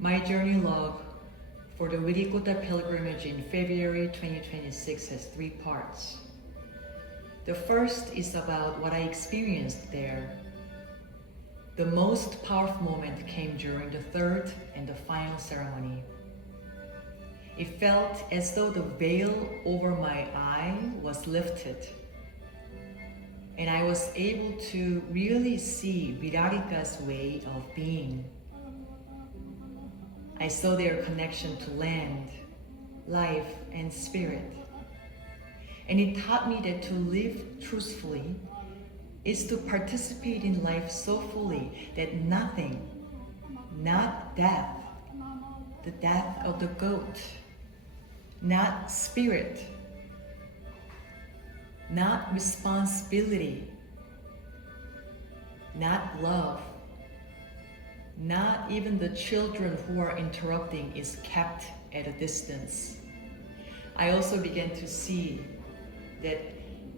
My journey log for the Wirikuta pilgrimage in February 2026 has 3 parts. The first is about what I experienced there. The most powerful moment came during the third and the final ceremony. It felt as though the veil over my eye was lifted, and I was able to really see Wirikutta's way of being. I saw their connection to land, life, and spirit. And it taught me that to live truthfully is to participate in life so fully that nothing, not death, the death of the goat, not spirit, not responsibility, not love, not even the children who are interrupting is kept at a distance. I also began to see that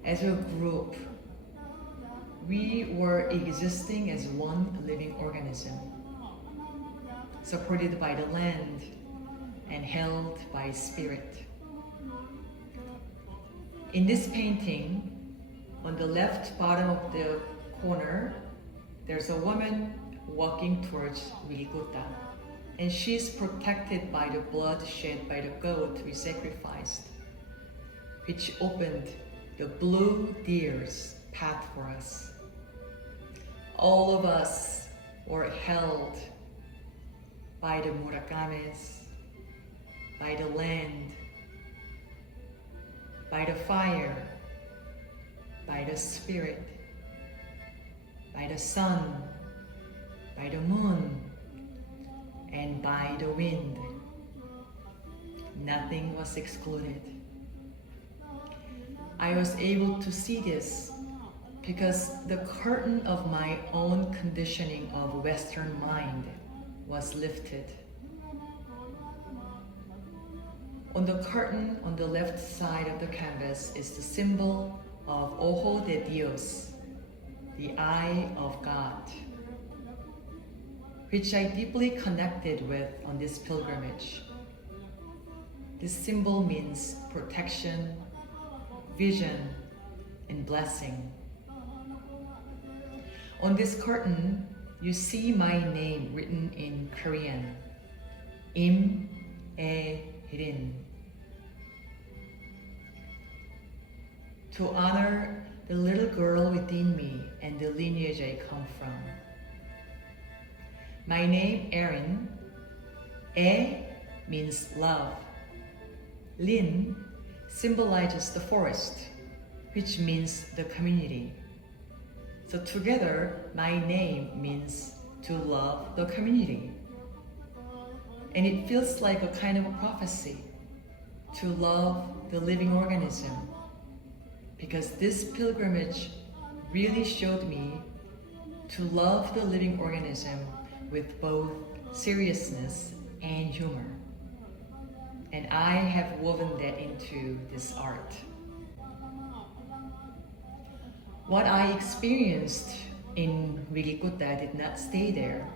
as a group, we were existing as one living organism, supported by the land and held by spirit. In this painting, on the left bottom of the corner, there's a woman walking towards Wirikuta, and she's protected by the blood shed by the goat we sacrificed, which opened the blue deer's path for us. All of us were held by the Murakames, by the land, by the fire, by the spirit, by the sun, by the moon, and by the wind. Nothing was excluded. I was able to see this because the curtain of my own conditioning of Western mind was lifted. On the curtain on the left side of the canvas is the symbol of Ojo de Dios, the eye of God, which I deeply connected with on this pilgrimage. This symbol means protection, vision, and blessing. On this curtain, you see my name written in Korean, Im E Rin, to honor the little girl within me and the lineage I come from. My name, Erin, E means love. Rin symbolizes the forest, which means the community. So together, my name means to love the community. And it feels like a kind of a prophecy to love the living organism, because this pilgrimage really showed me to love the living organism with both seriousness and humor. And I have woven that into this art. What I experienced in Wirikuta did not stay there.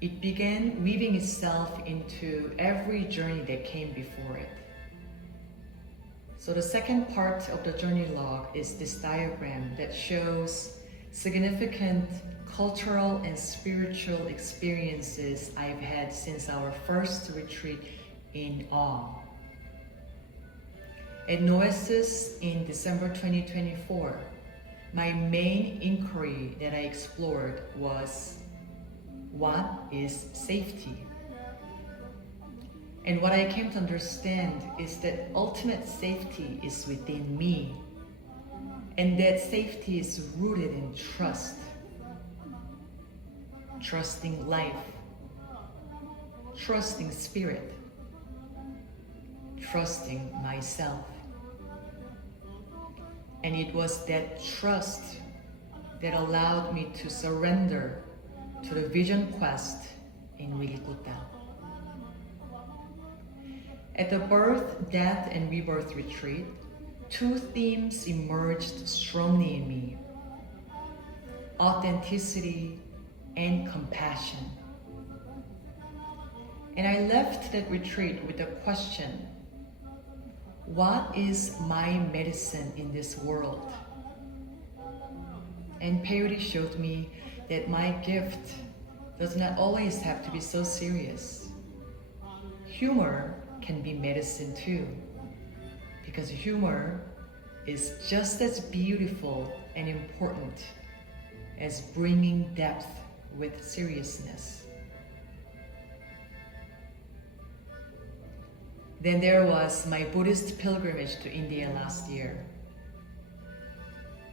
It began weaving itself into every journey that came before it. So the second part of the journey log is this diagram that shows significant cultural and spiritual experiences I've had since our first retreat in awe. At Noesis in December 2024, my main inquiry that I explored was, what is safety? And what I came to understand is that ultimate safety is within me, and that safety is rooted in trust. Trusting life, trusting spirit, trusting myself. And it was that trust that allowed me to surrender to the vision quest in Wirikuta. At the birth, death, and rebirth retreat, 2 themes emerged strongly in me: authenticity and compassion. And I left that retreat with a question: what is my medicine in this world? And Peyote showed me that my gift does not always have to be so serious. Humor can be medicine too, because humor is just as beautiful and important as bringing depth with seriousness. Then there was my Buddhist pilgrimage to India last year.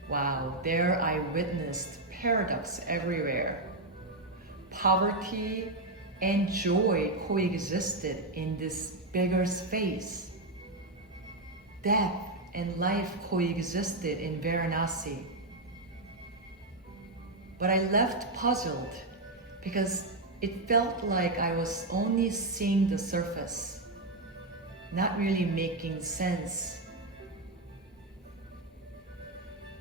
Wow, there I witnessed paradox everywhere. Poverty and joy coexisted in this beggar's face. Death and life coexisted in Varanasi. But I left puzzled because it felt like I was only seeing the surface, not really making sense.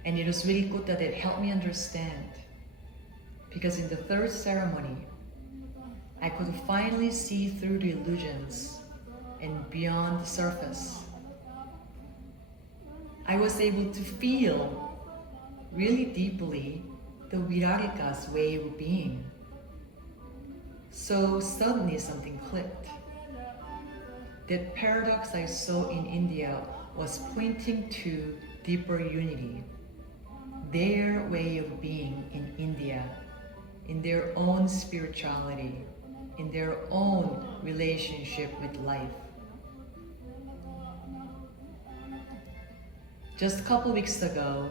And it was Wirikuta that helped me understand, because in the third ceremony, I could finally see through the illusions and beyond the surface. I was able to feel really deeply the Wirikutta's way of being. So suddenly something clicked. That paradox I saw in India was pointing to deeper unity, their way of being in India, in their own spirituality, in their own relationship with life. Just a couple weeks ago,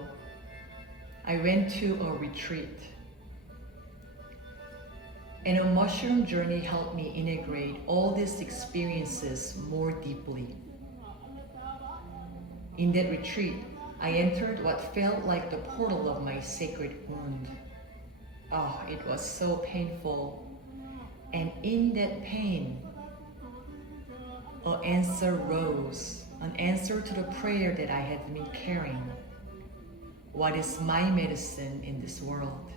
I went to a retreat, and a mushroom journey helped me integrate all these experiences more deeply. In that retreat, I entered what felt like the portal of my sacred wound. Oh, it was so painful. And in that pain, an answer rose, an answer to the prayer that I had been carrying. What is my medicine in this world?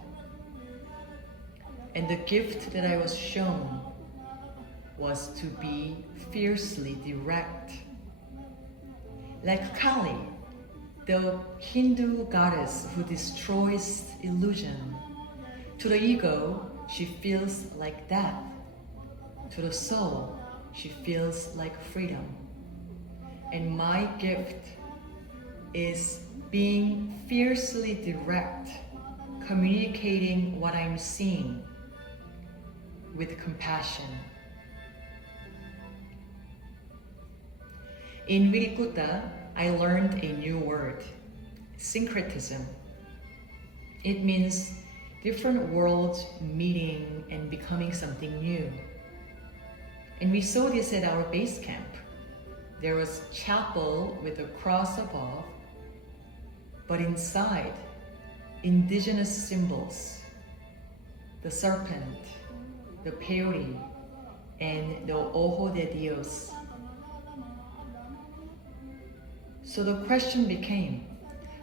And the gift that I was shown was to be fiercely direct. Like Kali, the Hindu goddess who destroys illusion. To the ego, she feels like death. To the soul, she feels like freedom. And my gift is being fiercely direct, communicating what I'm seeing with compassion. In Wirikuta, I learned a new word, syncretism. It means different worlds meeting and becoming something new. And we saw this at our base camp. There was chapel with a cross above, but inside, indigenous symbols, the serpent, the peyote, and the ojo de Dios. So the question became,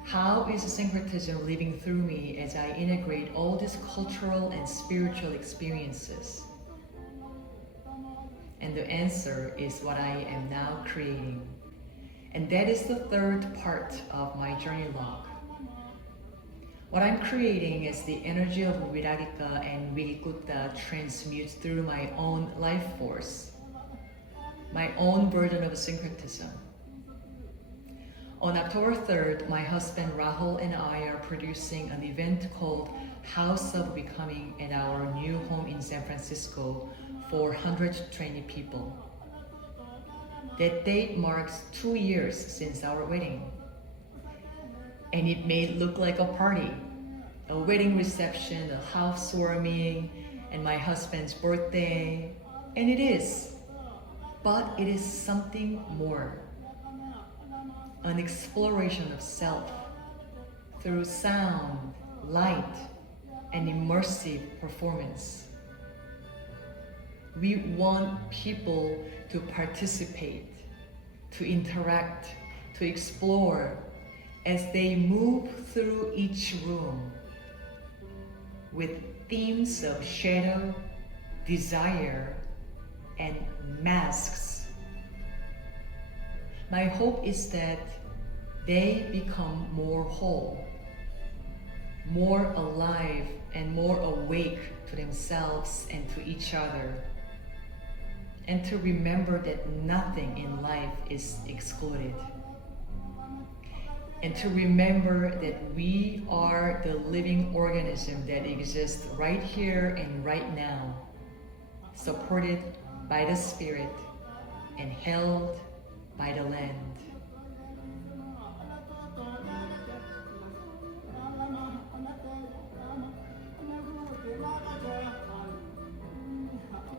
how is syncretism living through me as I integrate all these cultural and spiritual experiences? And the answer is what I am now creating. And that is the third part of my journey log. What I'm creating is the energy of Wirikuta and Wirikuta transmutes through my own life force, my own version of syncretism. On October 3rd, my husband Rahul and I are producing an event called House of Becoming at our new home in San Francisco for 120 people. That date marks 2 years since our wedding. And it may look like a party, a wedding reception, a housewarming, and my husband's birthday, and it is. But it is something more. An exploration of self through sound, light, and immersive performance. We want people to participate, to interact, to explore as they move through each room with themes of shadow, desire, and masks. My hope is that they become more whole, more alive, and more awake to themselves and to each other, and to remember that nothing in life is excluded, and to remember that we are the living organism that exists right here and right now, supported by the spirit and held by the land.